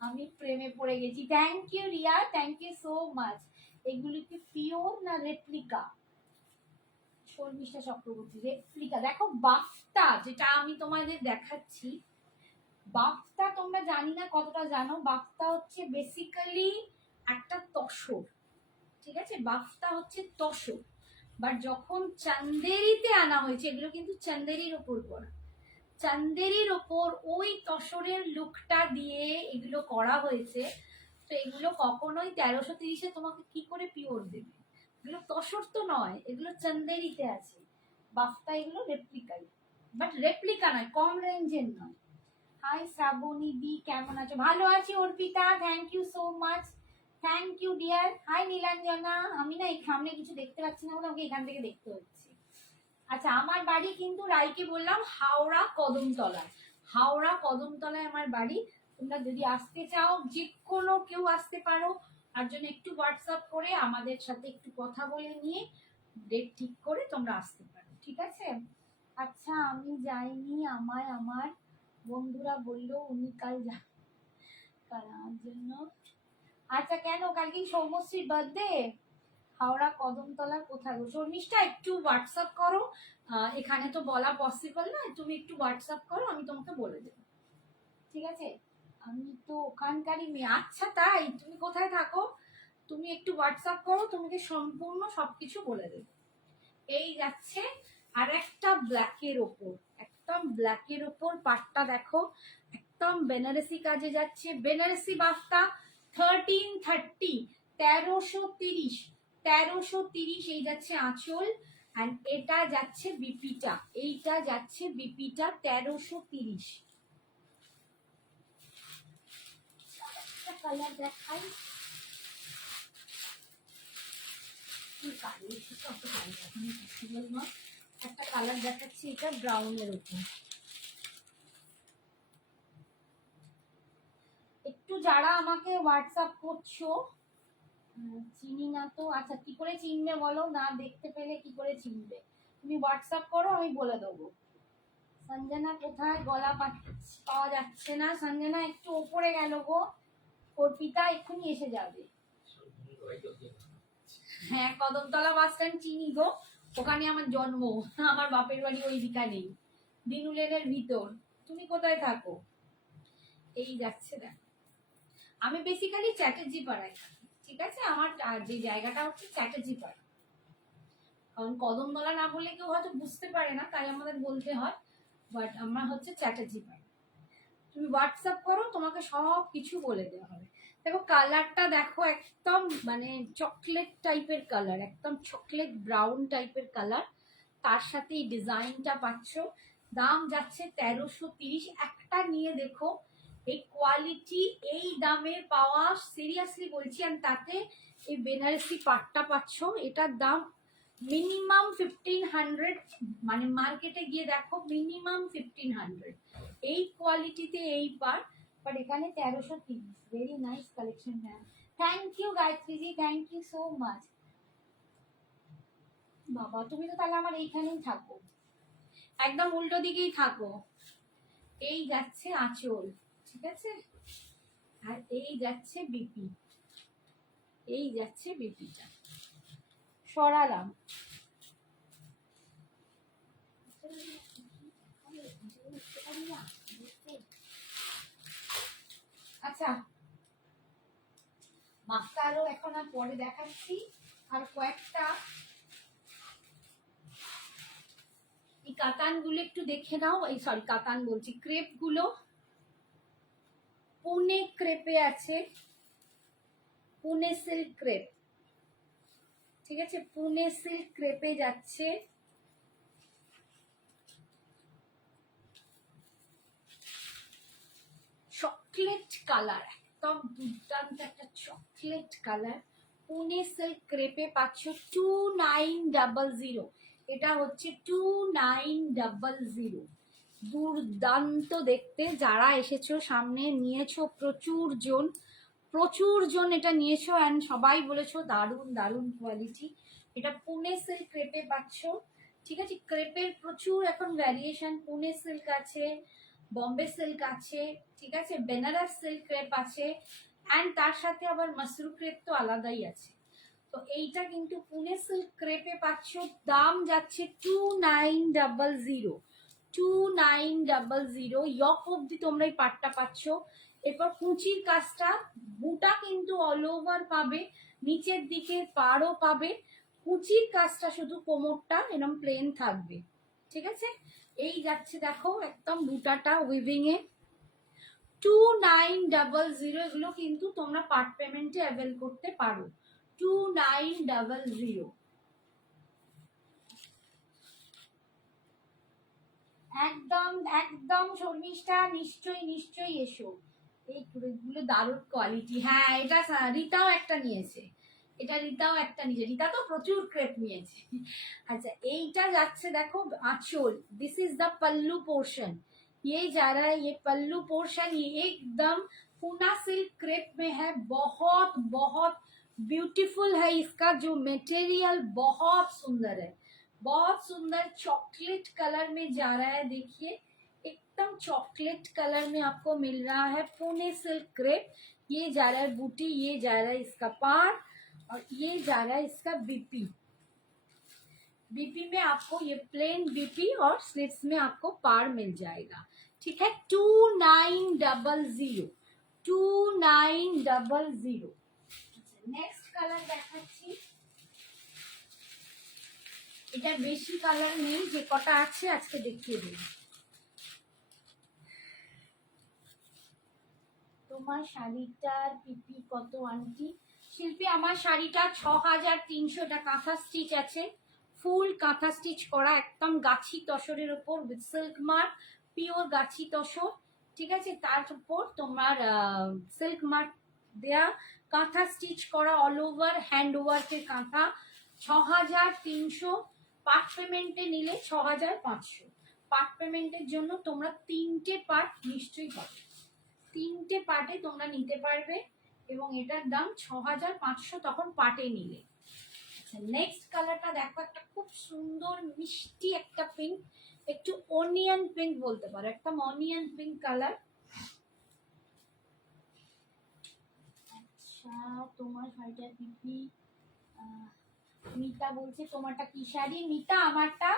আমি প্রেমে পড়ে গেছি। Thank you Riya, thank you so much. এগুলি কি পিওর না রেপ্লিকা? শর্মিষ্ঠা চক্রবর্তী, রেপ্লিকা। দেখো বাফটা যেটা আমি তোমাদের দেখাচ্ছি, বাফটা তোমরা জানি না কতটা জানো, বাফটা হচ্ছে বেসিক্যালি একটা তসর, ঠিক আছে, বাফটা হচ্ছে তসর, বাট যখন চান্দেরিতে আনা হয়েছে, এগুলো কিন্তু চান্দেরির ওপর করা, চান্দেরির ওপর ওই তসরের লুকটা দিয়ে এগুলো করা হয়েছে। তো এগুলো কখনোই 1330-এ তোমাকে কি করে পিওর দেবে, এগুলো তসর তো নয়, এগুলো চান্দেরিতে আছে, বাফটা এগুলো রেপ্লিকাই, বাট রেপ্লিকা নয়, কম রেঞ্জের নয়। হাই শ্রাবণী দি, কেমন আছো? ভালো আছি Arpita, thank you so much, thank you dear. Hi Nilanjana, আমি না এই সামনে কিছু দেখতে পাচ্ছি না বলে আমাকে এখান থেকে দেখতে হচ্ছে। আচ্ছা আমার বাড়ি কিন্তু রাইকে বললাম হাওড়া কদমতলায়, হাওড়া কদমতলায় আমার বাড়ি। তোমরা যদি আসতে চাও, যে কোনো কেউ আসতে পারো, তার জন্য একটু হোয়াটসঅ্যাপ করে আমাদের সাথে একটু কথা বলে নিয়ে ডেট ঠিক করে তোমরা আসতে পারো, ঠিক আছে। আচ্ছা আমি যাইনি, আমায় আমার বন্ধুরা বললো উনি কাল আমার জন্য। আচ্ছা কেন, কালকে সৌমশ্রীর বার্থডে? হাওড়া কদমতলা কোথায় গো? শর্মিষ্ঠা একটু হোয়াটসঅ্যাপ করো, এখানে তো বলা পসিবল না, তুমি একটু হোয়াটসঅ্যাপ করো, আমি তোমাকে বলে দেবো, ঠিক আছে? আমি তো ওখানকারই মেয়ে। আচ্ছা তাই, তুমি কোথায় থাকো? তুমি একটু হোয়াটসঅ্যাপ করো, তোমাকে সম্পূর্ণ সবকিছু বলে দেবো। এই যাচ্ছে আর একটা ব্ল্যাকের ওপর, একদম ব্ল্যাকের ওপর পাটটা দেখো, একদম বেনারসি কাজে যাচ্ছে। বেনারসি বাফটা 1330, 1330, 1330 এই যাচ্ছে আঁচল। অ্যান্ড এটা যাচ্ছে বিপিটা, এইটা যাচ্ছে বিপিটা 1330। কালার দেখাই, একটা কালার দেখাচ্ছি, এটা ব্রাউনের উপর। একটু যারা আমাকে হোয়াটসঅ্যাপ করছো, চিনি না তো, আচ্ছা কি করে চিনবে বলো, না দেখতে পেলে কি করে চিনবে? তুমি হোয়াটসঅ্যাপ করো, আমি বলে দেবো। সঞ্জনা কোথায়? গলা পাওয়া যাচ্ছে না। সঞ্জনা একটু ওপরে গেল গো, ওর পিতা এক্ষুনি এসে যাবে। হ্যাঁ কদমতলা বাস স্ট্যান্ড চিনি গো, ওখানে আমার জন্ম, আমার বাপের বাড়ি ওই দিকানেই, দিনু লেনের ভিতর। তুমি কোথায় থাকো? এই যাচ্ছে দেখ, আমি বেসিক্যালি চ্যাটার্জি পাড়ায় থাকি, ঠিক আছে? আমার যে জায়গাটা হচ্ছে চ্যাটার্জি পাড়া, কারণ কদমতলা না বললে কেউ হয়তো বুঝতে পারে না, তাই আমাদের বলতে হয়, বাট আমরা হচ্ছে চ্যাটার্জি পাড়া। তুমি হোয়াটসঅ্যাপ করো, তোমাকে সব কিছু বলে দেওয়া হবে। দেখো কালারটা দেখো, একদম মানে চকলেট টাইপের কালার, একদম চকলেট ব্রাউন টাইপের কালার, তার সাথে এই ডিজাইনটা পাচ্ছ। দাম যাচ্ছে 1330। একটা নিয়ে দেখো, এই কোয়ালিটি এই দামের পাওয়া সিরিয়াসলি বলছি। আর তাতে এই বেনারসি পাটটা পাচ্ছ, এটার দাম মিনিমাম 1500, মানে মার্কেটে গিয়ে দেখো মিনিমাম 1500 এই কোয়ালিটিতে এই পাট। বাট এখানে 1330। Very nice collection. হ্যাঁ thank you Gayatriji, thank you so much. বাবা তুমি তো তাহলে আমার এইখানেই থাকো, একদম উল্টো দিকেই থাকো। এই যাচ্ছে আঁচল, ঠিক আছে? আর এই যাচ্ছে বিপি, এই যাচ্ছে বিপিটা সরালাম। আচ্ছা মাছটা আরো এখন আর পরে দেখাচ্ছি, আর কয়েকটা এই কাতান গুলো একটু দেখে নাও। এই সরি কাতান বলছি, ক্রেপ গুলো পুনে ক্রেপে আছে, পুনে সিল্ক ক্রেপ, ঠিক আছে? পুনে সিল্ক ক্রেপে যাচ্ছে। চকলেট কালার, একদম দুর্দান্ত একটা চকলেট কালার, পুনে সিল্ক ক্রেপে পাচ্ছ 2900। এটা হচ্ছে 2900। দুর্দান্ত দেখতে। যারা এসেছো সামনে নিয়েছো প্রচুর জন এটা নিয়েছো, অ্যান্ড সবাই বলেছো দারুণ দারুণ কোয়ালিটি। এটা পুনে সিল্ক ক্রেপে পাচ্ছ, ঠিক আছে? ক্রেপের প্রচুর এখন ভ্যারিয়েশন, পুনে সিল্ক আছে, বম্বে সিল্ক আছে, ঠিক আছে, বেনারস সিল্ক ক্রেপ আছে, অ্যান্ড তার সাথে আবার মাসরু ক্রেপ তো আলাদাই আছে। তো এইটা কিন্তু পুনে সিল্ক ক্রেপে পাচ্ছ, দাম যাচ্ছে 2900, 2900। ইয়ক অব্দি তোমরা এই পাটটা পাচ্ছ। এরপর কুচির কাজটা, বুটা কিন্তু অল ওভার পাবে, নিচের দিকে পাড়ও পাবে, কুচির কাজটা শুধু কোমরটা এরকম প্লেন থাকবে, ঠিক আছে? এই যাচ্ছে দেখো একদম বুটাটা উইভিং এ 2900। এগুলো কিন্তু তোমরা পার্ট পেমেন্টে অ্যাভেল করতে পারো, 2900। একদম একদম শর্মিষ্ঠা, নিশ্চয়ই নিশ্চয়ই এসো। এইগুলো দারুণ কোয়ালিটি। হ্যাঁ এটা রিতাও একটা নিয়েছে, এটা রিতাও একটা নিয়েছে, রিতা তো প্রচুর ক্রেপ নিয়েছে। আচ্ছা এইটা যাচ্ছে দেখো আঁচল, this is the pallu portion, ये जा रहा है, ये पल्लू पोर्शन, ये एकदम पूना सिल्क क्रेप में है, बहुत बहुत ब्यूटीफुल है, इसका जो मटेरियल बहुत सुंदर है, बहुत सुंदर चॉकलेट कलर में जा रहा है, देखिए एकदम चॉकलेट कलर में आपको मिल रहा है। पुणे सिल्क क्रेप, ये जा रहा है बूटी, ये जा रहा है इसका पार, और ये जा रहा है इसका बीपी। बीपी में आपको ये प्लेन बीपी और स्लीव्स में आपको पार मिल जाएगा। ठीक है, 2900, 2900। नेक्स्ट कलर দেখাচ্ছি, এটা বেশি কালার নেই, যে কটা আছে আজকে দেখিয়ে দেব। তোমার শাড়িটার পিপি কত আন্টি? শিল্পী, আমার শাড়িটা 6300, এটা কাঁথা স্টিচ আছে, ফুল কাঁথা স্টিচ করা, একদম গাছি তসরের উপর উইথ সিল্ক মার্ক, পিওর গাছি তসর। ঠিক আছে, তার উপর তোমার সিল্ক মার্ক দেয়া, কাঁথা স্টিচ করা, অল ওভার হ্যান্ড ওয়ার্কের কাঁথা। 6300, পার্ট পেমেন্টে নিলে 6500। পার্ট পেমেন্টের জন্য তোমরা 3টে পার্ট নিশ্চয়ই পাবে, 3টে পার্টে তোমরা নিতে পারবে, এবং এটার দাম 6500 তখন পার্টে নিলে। নেক্সট কালারটা দেখো, একটা খুব সুন্দর মিষ্টি একটা পিঙ্ক, একটু অনিয়ন পিঙ্ক বলতে পারো, একদম অনিয়ন পিঙ্ক কালার। আচ্ছা, তোমার শাড়িটা পিপি, মিতা বলছে তোমারটা কি শাড়ি? মিতা, আমারটা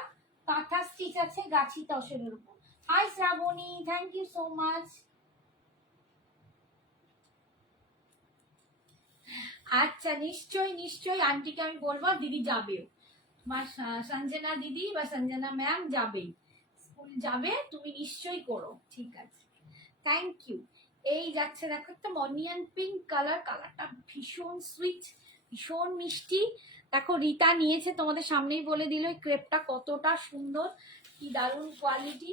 কাঁথা স্টিচ আছে গাছি তসরের উপর। Hi Shrabani, thank you so much. আচ্ছা, নিশ্চয়ই নিশ্চয়ই আন্টিকে আমি বলবো, দিদি যাবেও, তোমার সঞ্জনা দিদি বা সঞ্জনা ম্যাম যাবেই, স্কুল যাবে, তুমি নিশ্চয়ই করো। ঠিক আছে, থ্যাংক ইউ। এই যাচ্ছে দেখো একটা অনিয়ন পিঙ্ক কালার, কালারটা ভীষণ সুইট, ভীষণ মিষ্টি। দেখো রীতা নিয়েছে, তোমাদের সামনেই বলে দিল এই ক্রেপটা কতটা সুন্দর, কি দারুণ কোয়ালিটি।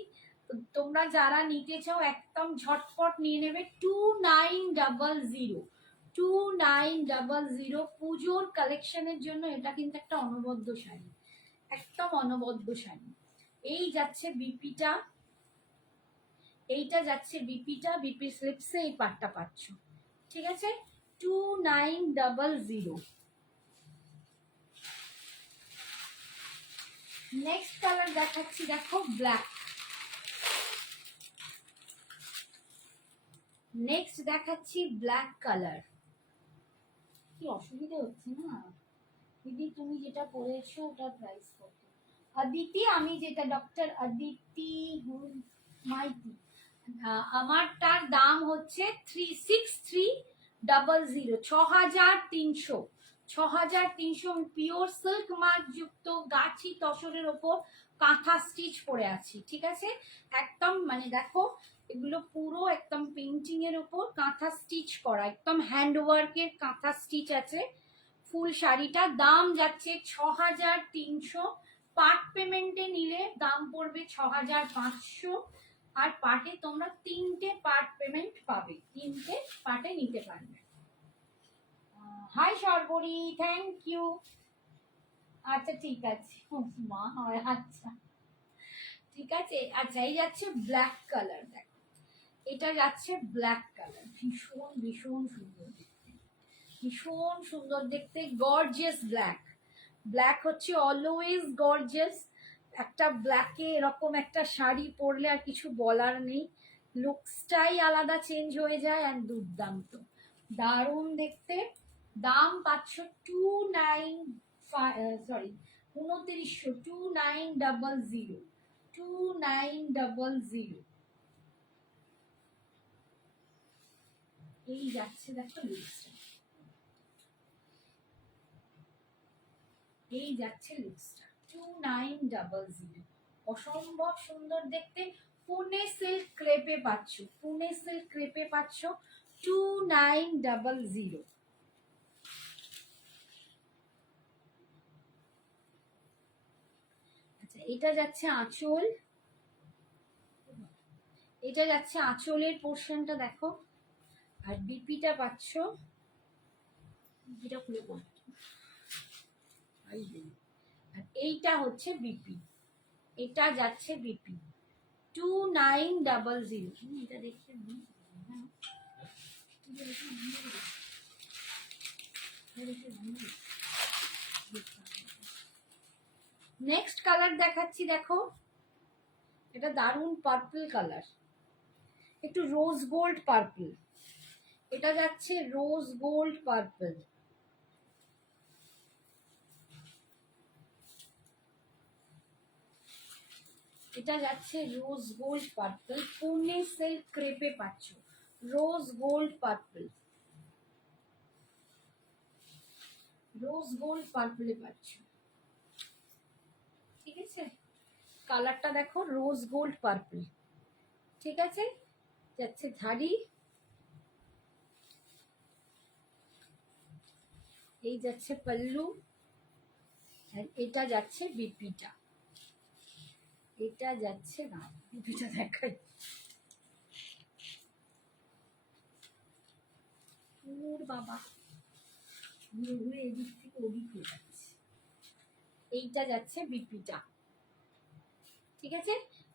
তোমরা যারা নিতে চাও একদম ঝটপট নিয়ে নেবে। 2900, 2900 পুজোর কালেকশনের জন্য এটা কিন্তু একটা অনবদ্য শাড়ি, একদম অনবদ্য শাড়ি। এই যাচ্ছে বিপিটা, এইটা যাচ্ছে বিপিটা, বিপি স্লিপসে এই পাটটা পাচ্ছ। ঠিক আছে, 2900। নেক্সট কালার দেখাচ্ছি, দেখো ব্ল্যাক। নেক্সট দেখাচ্ছি ব্ল্যাক কালার। কি অসুবিধা হচ্ছে না দিদি, তুমি যেটা পরেছো ওটার প্রাইস কত? অদিতি, আমি যেটা ডক্টর অদিতি মাইতি, আমারটার দাম হচ্ছে 36300, 6300, 6300। পিওর সিল্ক মার্ক যুক্ত গাছি তসরের ওপর কাঁথা স্টিচ পরে আছি। ঠিক আছে, একদম মানে দেখো এগুলো পুরো একদম পেন্টিং এর উপর কাঁথা স্টিচ করা, একদম হ্যান্ড ওয়ার্কের কাঁথা স্টিচ আছে। ফুল শাড়িটা দাম যাচ্ছে 6300, পার্ট পেমেন্টে নিলে দাম পড়বে 6500, আর পার্টে তোমরা 3টে পার্ট পেমেন্ট পাবে, 3টে পার্টে নিতে পারবে। Hi Sarbari, thank you. আচ্ছা ঠিক আছে, মা হয়, আচ্ছা ঠিক আছে। আচ্ছা, এই যাচ্ছে ব্ল্যাক কালার, দেখো এটা যাচ্ছে ব্ল্যাক কালার, ভীষণ ভীষণ সুন্দর দেখতে, ভীষণ সুন্দর দেখতে, গর্জিয়াস ব্ল্যাক। ব্ল্যাক হচ্ছে অলওয়েজ গর্জিয়াস, একটা ব্ল্যাকে এরকম একটা শাড়ি পরলে আর কিছু বলার নেই, লুকসটাই আলাদা চেঞ্জ হয়ে যায়, আর দুর্দান্ত দারুণ দেখতে। দাম পাচ্ছ 2900, 2900। এই যাচ্ছে দেখো লুকসটা, এই যাচ্ছে লুকসটা 2900, অসম্ভব সুন্দর দেখতে। পুনে সিল্ক ক্রেপে পাচ্ছ, পুনে সিল্ক ক্রেপে পাচ্ছ 2900। আচ্ছা, এটা যাচ্ছে আঁচল, এটা যাচ্ছে আঁচলের পোর্শনটা দেখো, আর বিপিটা পাচ্ছ, বিপিটা খুলে পড়ো, আর এইটা হচ্ছে বিপি, এটা যাচ্ছে বিপি 2900। এটা দেখে নেক্সট কালার দেখাচ্ছি, দেখো এটা দারুণ পার্পল কালার, একটু রোজ গোল্ড পার্পল। এটা যাচ্ছে রোজ গোল্ড পার্পল। এটা যাচ্ছে rose gold purple, Pune silk ক্রেপে পাচ্ছ rose gold purple, rose gold পার্পলে পাচ্ছ। ঠিক আছে, কালারটা দেখো রোজ গোল্ড পার্পল। ঠিক আছে, যাচ্ছে ধাড়ি, এই যাচ্ছে পল্লু, আর এটা যাচ্ছে বিপিটা। এটা যাচ্ছে না, বিপিটা দেখাই, ওর বাবা ঘুরে ঘুরে এদিক থেকে ওদিক হয়ে যাচ্ছে। এইটা যাচ্ছে বিপিটা। ঠিক আছে,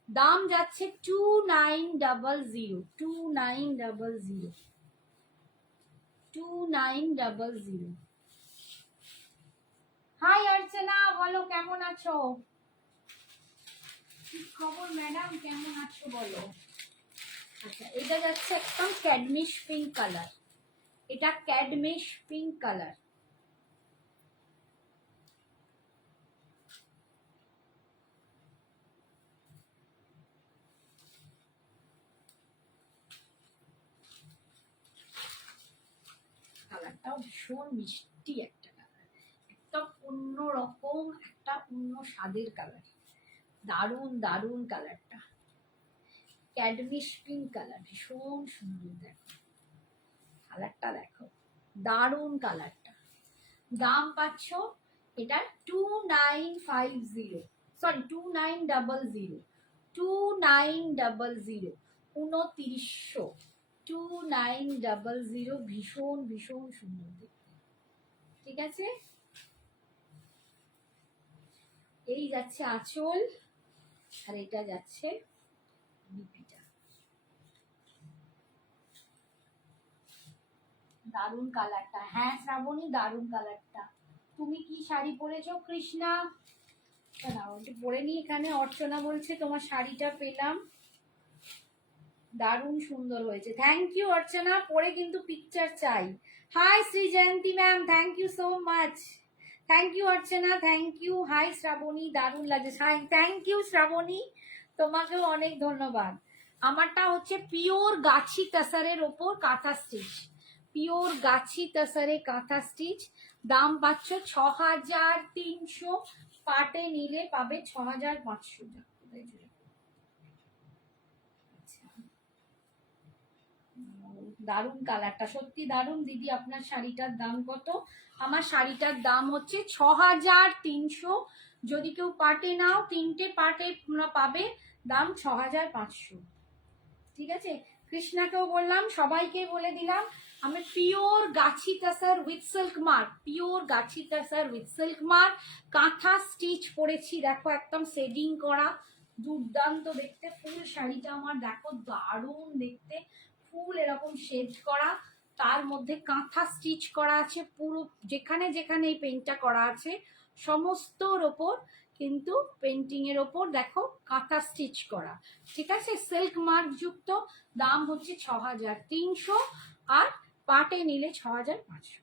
দাম যাচ্ছে 2900, 2900, 2900। হাই অর্চনা, বলো কেমন আছো? কি খবর ম্যাডাম, কেমন আছো বলো? আচ্ছা, এটা যাচ্ছে একদম ক্যাডমিশ পিঙ্ক কালার, এটা ক্যাডমিশ পিঙ্ক কালার। কালারটাও ভীষণ মিষ্টি একটা কালার, একটা অন্য রকম, একটা অন্য স্বাদের কালার, দারুণ দারুণ কালারটা, ক্যাডমিশ পিঙ্ক কালার, ভীষণ সুন্দর। দেখো কালারটা, দেখো দারুণ কালারটা। দাম পাচ্ছ এটা 2950, সরি 2900, 2900, 2900, 2900, ভীষণ ভীষণ সুন্দর দেখতে। ঠিক আছে, এই যাচ্ছে আঁচল, আর এটা যাচ্ছে বিপিটা। দারুণ কালারটা, হ্যাঁ শ্রাবণী দারুণ কালারটা। তুমি কি শাড়ি পরেছো কৃষ্ণা? একটু পরে নি, এখানে অর্চনা বলছে তোমার শাড়িটা পেলাম, দারুণ সুন্দর হয়েছে। থ্যাংক ইউ অর্চনা, পরে কিন্তু পিকচার চাই। Hi Shri Jayanti ma'am, thank you so much. Thank you Archana, thank you. Hi Shrabani, দারুণ লাগছে। হাই, থ্যাংক ইউ শ্রাবণী, তোমাকেও অনেক ধন্যবাদ। আমারটা হচ্ছে পিওর গাছি তাসারের ওপর কাঁথা স্টিচ, পিওর গাছি তাসারে কাঁথা স্টিচ। দাম পাচ্ছ 6300, পাটে নিলে পাবে 6500 টাকা। দারুণ কালারটা, সত্যি দারুণ। দিদি আপনার শাড়িটার দাম কত? আমার শাড়িটার দাম হচ্ছে 6300। যদি কেউ পাটে নাও, 3টে পাটে পাবে, দাম 6500। ঠিক আছে, কৃষ্ণাকেও বললাম, সবাইকে বলে দিলাম, আমি pure Gachhi তাসার with silk mark, pure Gachhi তাসার with silk mark কাঁথা স্টিচ পরেছি। দেখো একদম শেডিং করা, দুর্দান্ত দেখতে। ফুল শাড়িটা আমার দেখো দারুণ দেখতে, ফুল এরকম শেড করা, তার মধ্যে কাঁথা স্টিচ করা আছে পুরো, যেখানে যেখানে এই পেন্টটা করা আছে সমস্তর ওপর কিন্তু পেন্টিং এর ওপর দেখো কাঁথা স্টিচ করা। ঠিক আছে, সিল্ক মার্ক যুক্ত। দাম হচ্ছে 6300, আর পাটে নিলে 6500।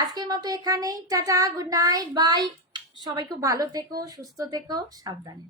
আজকের মতো এখানেই, টাটা, গুড নাইট, বাই। সবাই খুব ভালো থেকো, সুস্থ থেকো, সাবধানে।